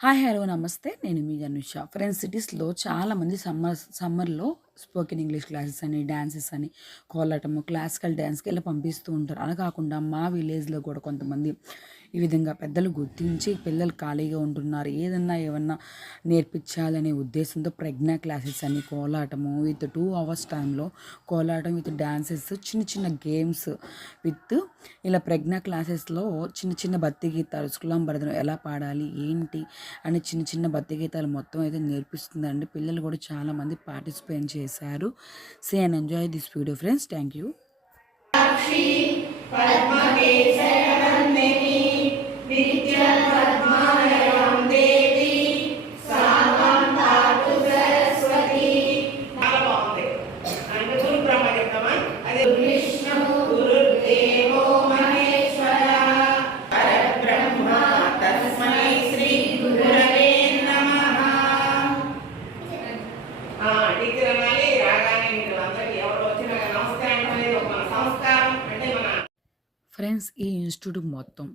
Hi hello నమస్తే. నేను మీ Anusha. Friends సిటీస్లో చాలామంది సమ్మర్ సమ్మర్లో స్పోకెన్ ఇంగ్లీష్ క్లాసెస్ అని డ్యాన్సెస్ అని కోలాటము క్లాసికల్ డ్యాన్స్కి ఇలా పంపిస్తూ ఉంటారు. అలా కాకుండా మా విలేజ్లో కూడా కొంతమంది ఈ విధంగా పెద్దలు గుర్తించి పిల్లలు ఖాళీగా ఉంటున్నారు. ఏదన్నా ఏమన్నా నేర్పించాలనే ఉద్దేశంతో ప్రజ్ఞా క్లాసెస్ అని కోలాటము విత్ టూ అవర్స్ టైంలో కోలాటం విత్ డ్యాన్సెస్ చిన్న చిన్న గేమ్స్ విత్ ఇలా ప్రజ్ఞా క్లాసెస్లో చిన్న చిన్న భక్తి గీతాలు శుక్లాం భరతం ఎలా పాడాలి ఏంటి అని చిన్న చిన్న భక్తి గీతాలు మొత్తం అయితే నేర్పిస్తుందండి. పిల్లలు కూడా చాలామంది పార్టిసిపేట్ చేశారు. Say and enjoy this video friends. Thank you friends ఈ ఇన్స్టిట్యూట్ మొత్తం.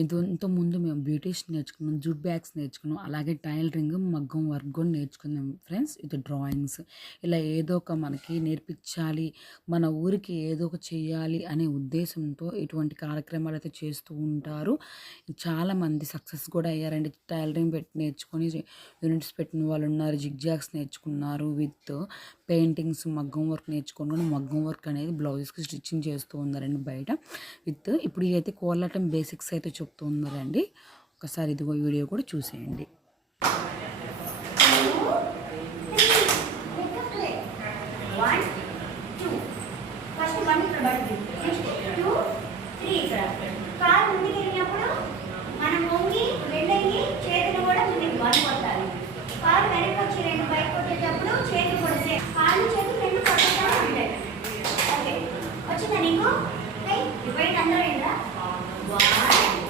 ఎంతో ఇంతకుముందు మేము బ్యూటీషియన్ నేర్చుకున్నాం జూట్ బ్యాగ్స్ నేర్చుకున్నాం అలాగే టైలరింగ్ మగ్గం వర్క్ కూడా నేర్చుకున్నాం ఫ్రెండ్స్. ఇది డ్రాయింగ్స్. ఇలా ఏదో ఒక మనకి నేర్పించాలి మన ఊరికి ఏదో ఒక చేయాలి అనే ఉద్దేశంతో ఇటువంటి కార్యక్రమాలు అయితే చేస్తూ ఉంటారు. చాలామంది సక్సెస్ కూడా అయ్యారండి. టైలరింగ్ పెట్టి నేర్చుకొని యూనిట్స్ పెట్టిన వాళ్ళు ఉన్నారు జిగ్జాగ్స్ నేర్చుకున్నారు విత్ పెయింటింగ్స్ మగ్గం వర్క్ నేర్చుకుని మగ్గం వర్క్ అనేది బ్లౌజెస్కి స్టిచ్చింగ్ చేస్తూ ఉన్నారండి బయట. విత్ ఇప్పుడు అయితే కోలాటం బేసిక్స్ అయితే చెప్తూ ఉన్నారండి ఒకసారి ఇదిగో వీడియో కూడా చూసేయండి. వచ్చిందా నీకు ఫస్ట్ వన్ ఇక్కడ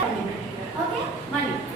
money. Okay? Money.